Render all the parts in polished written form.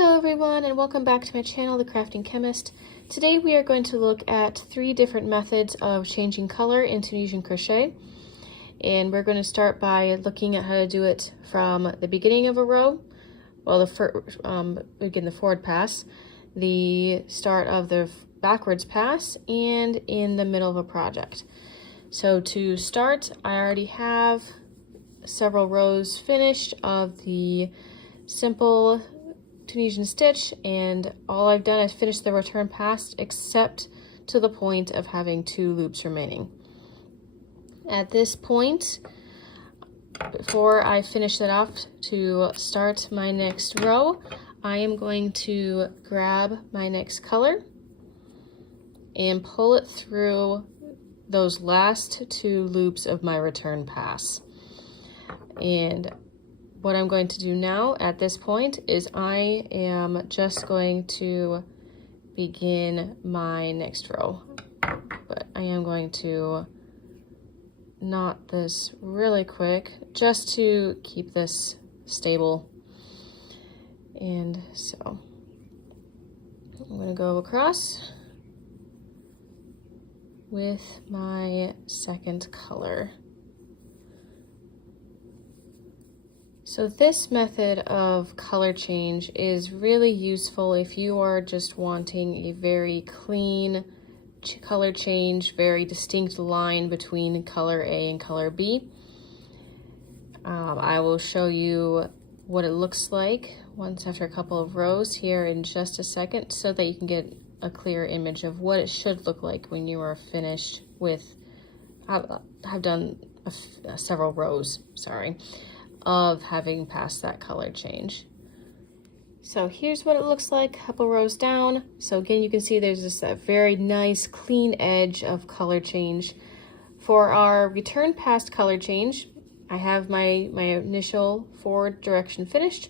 Hello everyone, and welcome back to my channel, The Crafting Chemist. Today we are going to look at 3 different methods of changing color in Tunisian crochet. And we're going to start by looking at how to do it from the beginning of a row, well, begin the forward pass, the start of the backwards pass, and in the middle of a project. So to start, I already have several rows finished of the simple Tunisian stitch, and all I've done is finished the return pass except to the point of having 2 loops remaining. At this point, before I finish that off to start my next row, I am going to grab my next color and pull it through those last 2 loops of my return pass. And what I'm going to do now at this point is I am just going to begin my next row, but I am going to knot this really quick just to keep this stable. And so I'm going to go across with my second color. So this method of color change is really useful if you are just wanting a very clean color change, very distinct line between color A and color B. I will show you what it looks like once after a couple of rows here in just a second so that you can get a clear image of what it should look like when you are finished with, I've done several rows, of having passed that color change. So here's what it looks like a couple rows down. So again, you can see there's this very nice clean edge of color change. For our return pass color change, I have my initial forward direction finished.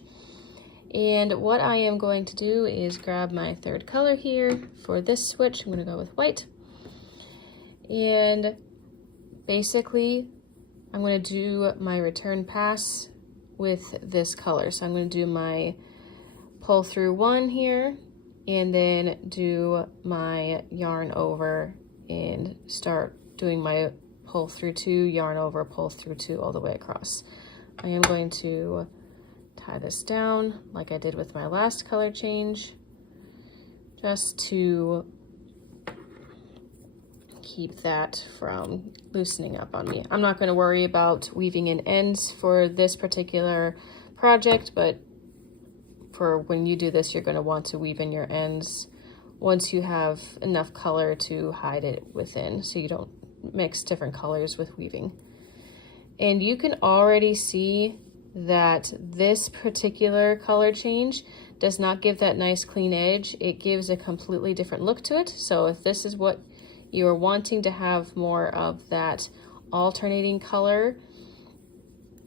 And what I am going to do is grab my third color here. For this switch, I'm going to go with white. And basically, I'm going to do my return pass with this color. So I'm going to do my pull through 1 here, and then do my yarn over and start doing my pull through 2, yarn over, pull through 2 all the way across. I am going to tie this down like I did with my last color change, just to keep that from loosening up on me. I'm not going to worry about weaving in ends for this particular project, but for when you do this, you're going to want to weave in your ends once you have enough color to hide it within, so you don't mix different colors with weaving. And you can already see that this particular color change does not give that nice clean edge. It gives a completely different look to it. So if this is what you're wanting to have more of that alternating color,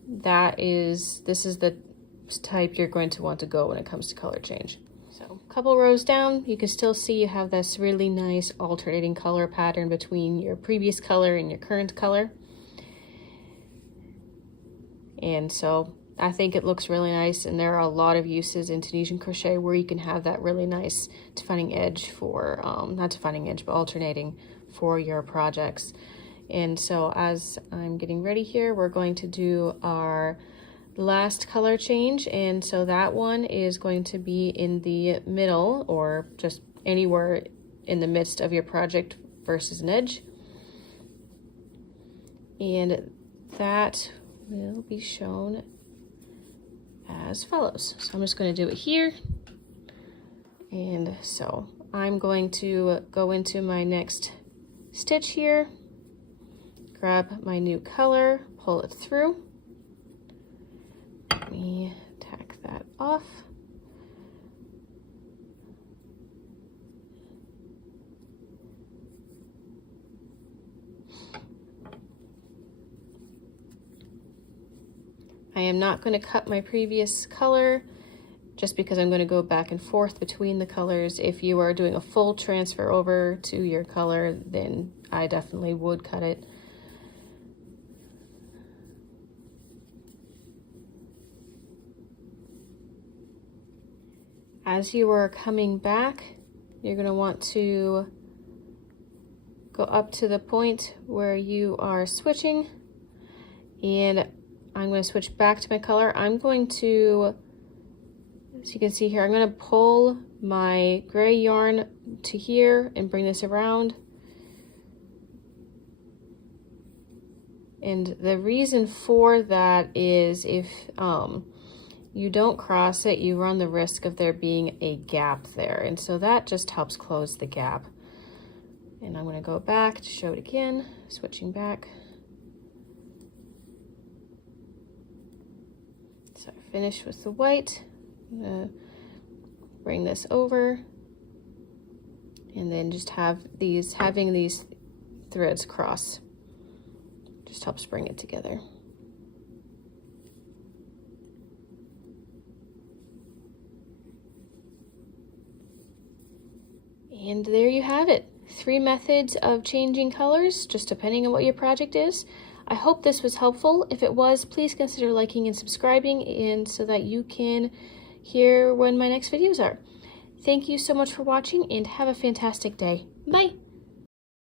this is the type you're going to want to go when it comes to color change. So a couple rows down, you can still see you have this really nice alternating color pattern between your previous color and your current color. And so I think it looks really nice, and there are a lot of uses in Tunisian crochet where you can have that really nice defining edge for, not defining edge, but alternating for your projects. And so as I'm getting ready here, we're going to do our last color change, and so that one is going to be in the middle, or just anywhere in the midst of your project versus an edge. And that will be shown as follows. So I'm just going to do it here. And so I'm going to go into my next stitch here, grab my new color, pull it through. Let me tack that off. I am not going to cut my previous color just because I'm going to go back and forth between the colors. If you are doing a full transfer over to your color, then I definitely would cut it. As you are coming back, you're going to want to go up to the point where you are switching, and I'm going to switch back to my color. I'm going to, as you can see here, I'm going to pull my gray yarn to here and bring this around. And the reason for that is if you don't cross it, you run the risk of there being a gap there. And so that just helps close the gap. And I'm going to go back to show it again, switching back. So I finished with the white. I'm going to bring this over and then just having these threads cross just helps bring it together. And there you have it. 3 methods of changing colors, just depending on what your project is. I hope this was helpful. If it was, please consider liking and subscribing, and so that you can hear when my next videos are. Thank you so much for watching, and have a fantastic day. Bye!